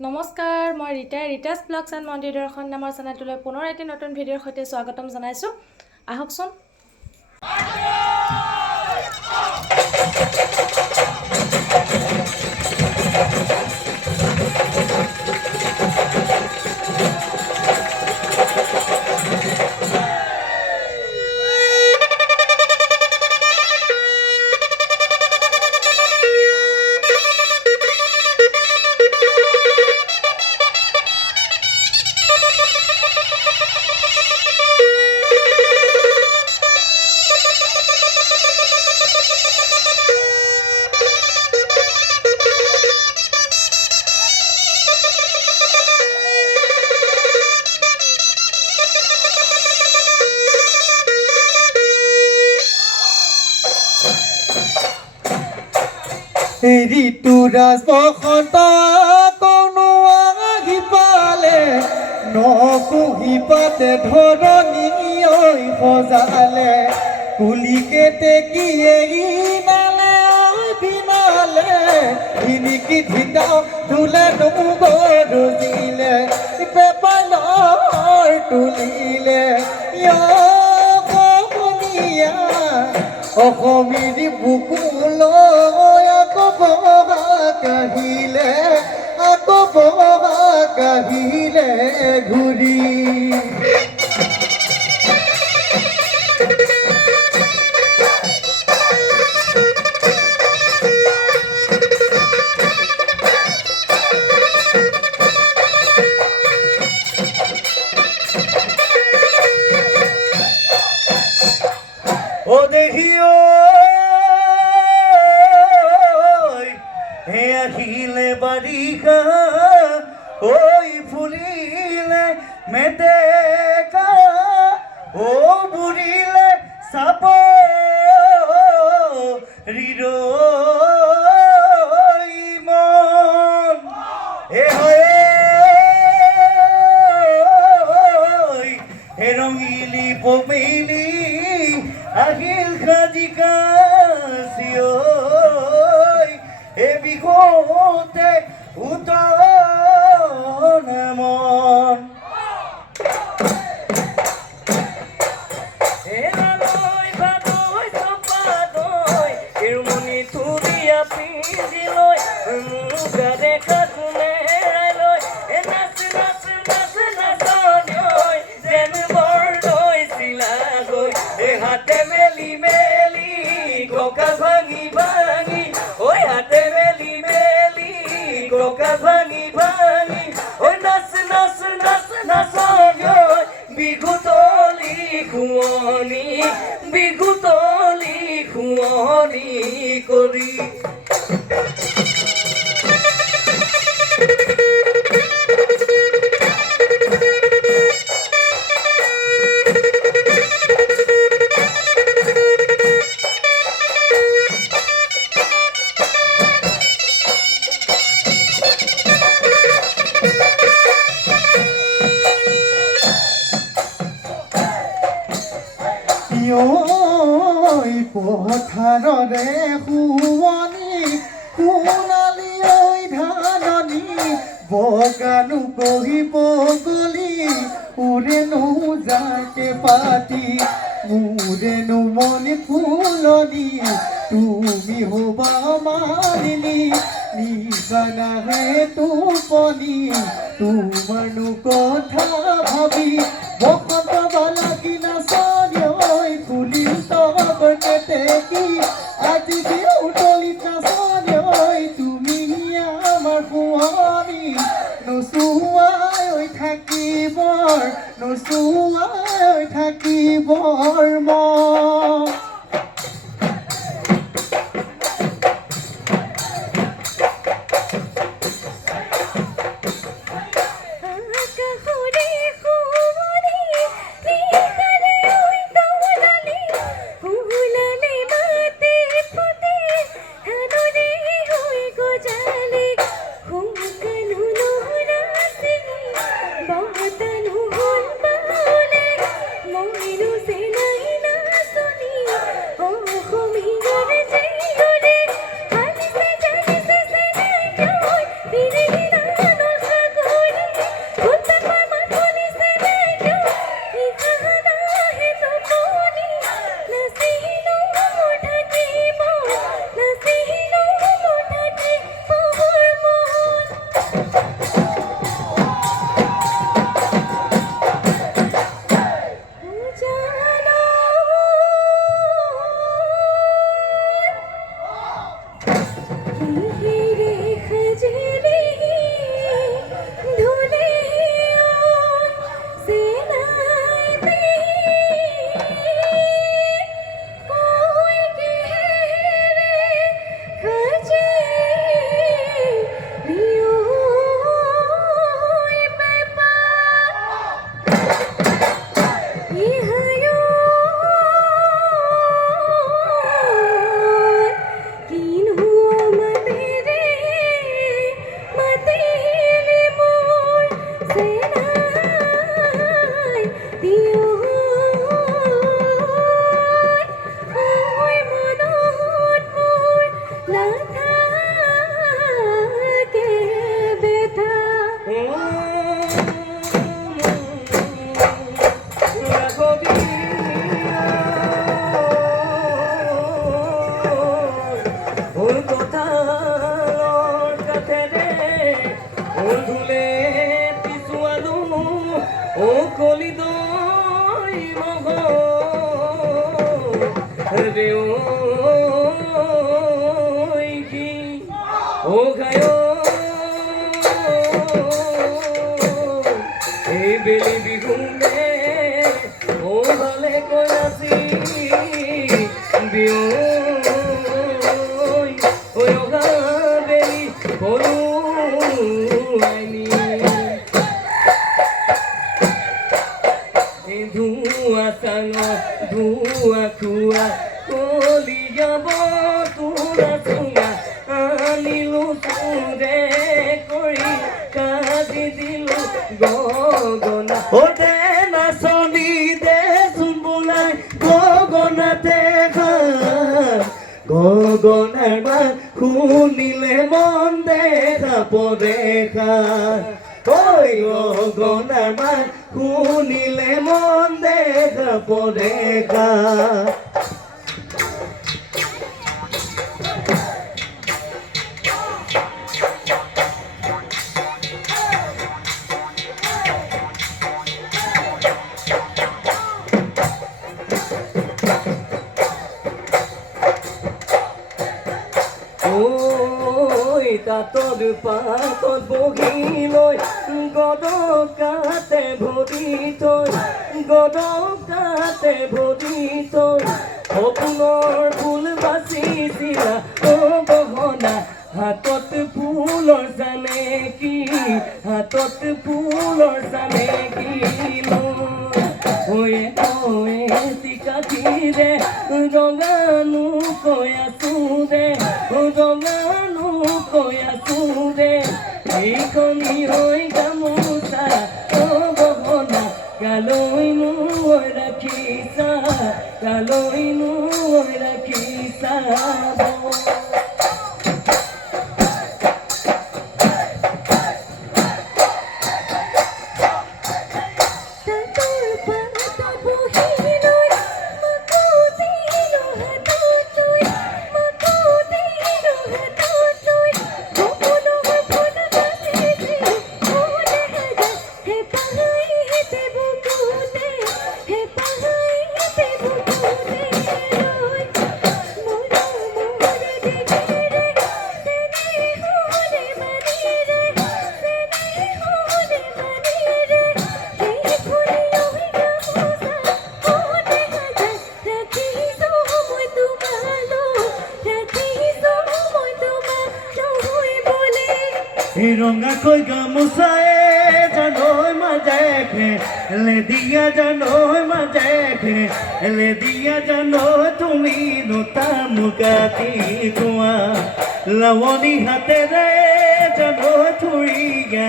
নমস্কাৰ মই Rita ৰীতাছ blogs and মন্দিৰ দৰ্শন নামৰ চেনেলটোলৈ পুনৰ এটি নতুন ভিডিঅ'ৰ সৈতে স্বাগতম জনাইছোঁ। আহকচোন। নকুহি পাতে ধৰণী ঐ সজালে কুলিকে টেকিয়ে ইনালে বিনালে ইনিকি ধিতাও ধুলে নুগৰুজিলে পেপালৰ তুলিলে। ইয়া অসমীৰি বুকুলৈ আকৌ বহা কাহিলে আকৌ বহা কাহিলে ঘূৰি মেটেকা ও বুঢ়িলে সাপ হৃদয় বিহুতলি খুৱনি বিহুতলি খুৱনি ঐ পথাৰৰে শুৱনি সোণালী ঐ ধাননি বগানো কহিব গলি উৰেনো যাকে পাতি মোৰেনো মনি ফুলনি তুমি হবা মালিনী নিজানাহে টোপনি তোমাৰনো কথা ভাবি বসন্ত বালাকি নাচনি ঐ ফুলিল কেতেকি আজি ঐ তুমি আমাৰ শুৱনি নচুৱাই ঐ থাকিব ঐ থাকিবৰ ও গায় আনিলু সুরে করি কাজি দিলু গগনা। ও দে নাচনি দে চুম্বুলাই গগনাতে গগনাৰ মাত শুনিলে মন দেখা পদেখা ঐ গগনাৰ মাত শুনিলে মন দেখা পদেখা ঐ তাঁতৰ পাতত বহি লৈ গদকাতে থৈ গদকাতে থৈ সপোনৰ ফুল বাচিছিলা অ গহনা, হাতত ফুলৰ জানে কি, হাতত ফুলৰ জানে কি লৈ ওয়ে ওয়ে চিকাঠিৰে ৰঙানো কৈ আছো দে ৰঙানো কৈ আছো দে এইখনি হৈ গামোচা অ গহনা কালৈনো ৰাখিছা কালৈনো ৰাখিছা তাতৰ এই ৰঙাকৈ গামোচায়ে জানৈ মাজেখে লেদিয়া জানৈ মাজেখে লেদিয়া জানৈ তুমি নোতা মুকাতি কোৱা লাৱনী হাতেৰে জানৈ থুৰি গে।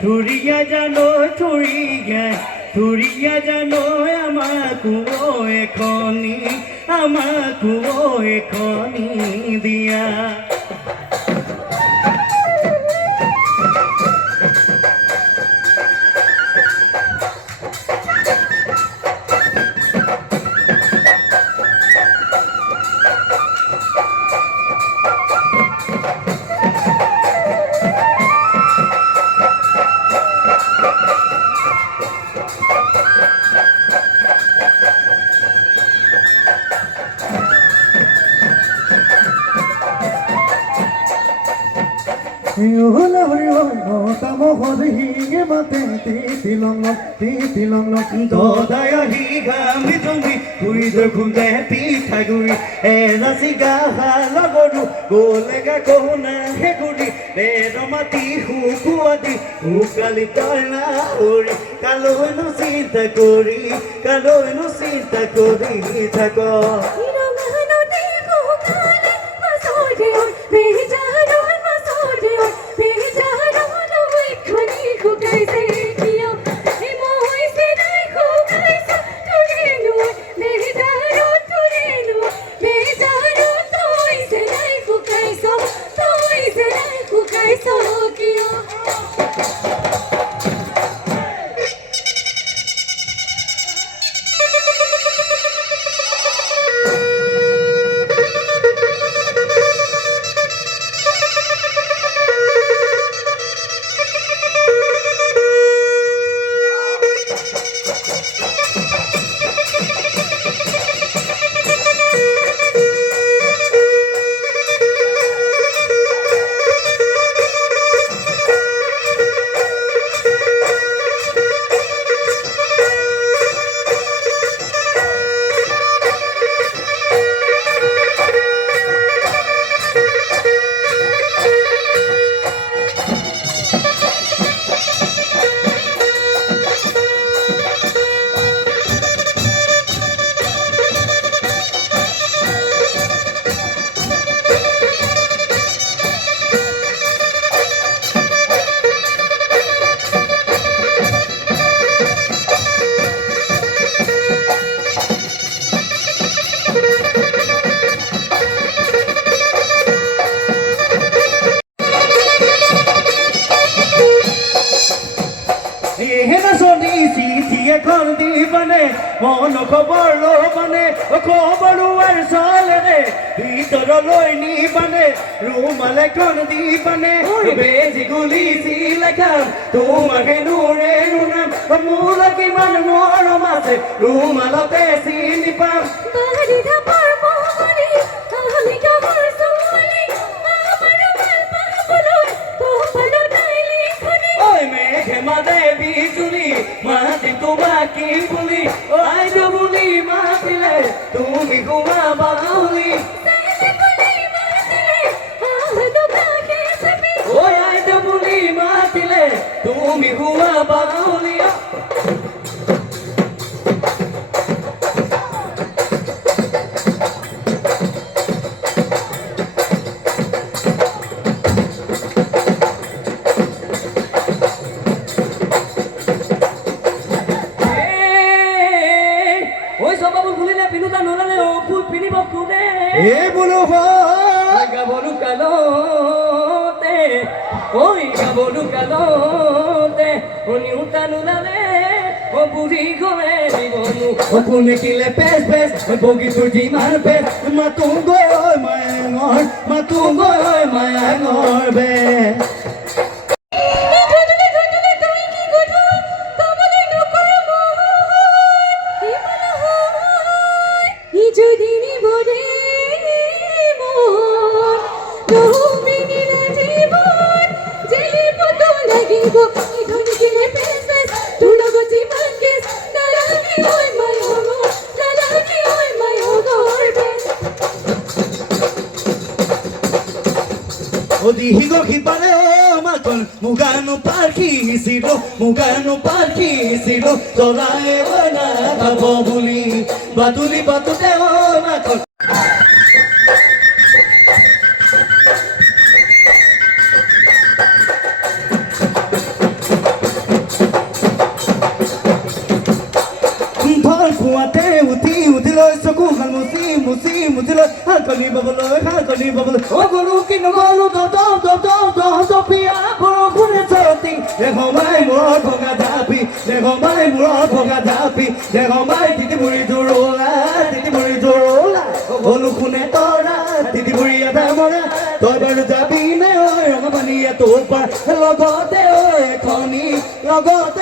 থুৰিয়া জানৈ থুৰি গে। থুৰিয়া জানৈ আমাকো এখনি আমাকো এখনি দিয়া। পিঠাগুৰি এলাচি গাহা লগৰু গলেগা কহুনা হেগুৰি বেৰ মাটি শুকুৱাদি উকালি তইনা উৰি কালৈনো চিন্তা কৰি কালৈনো চিন্তা কৰি থাক। দিবানে খবর মানে খবর খবৰ লোৱাৰ চলেৰে ভিতৰলৈ নিবানে রুমাল এখন দিবানে। বেজি গুলি লেখা তোমাকে নোৰে নুনাম মোৰ কিমান মৰম আছে ৰুমালতে চিনি পাম বাড়ি ধাপার কোনে কিলে পেছ পেছ বগি তোৰ যিমান পেছ মাতুং গৈ মায়াঙৰ মাতুং গৈ মায়াঙৰ বে। ধুধুলে Odigo hipare matol mugano parkisilo mugano parkisilo tola e ona ta bobuli batuli batuteo বৰষুণে মূৰত ভগা জাপি দেহমাই মূৰত ভগা জাপি দেহমাই তিতি মুৰি জোৰোলা তিতি মুৰি জোৰোলা গলো তৰা তিতি মুৰি এটা মৰা তই বাৰু যাবি নে ঐ ৰঙা লগতে ঐ এখনি লগতে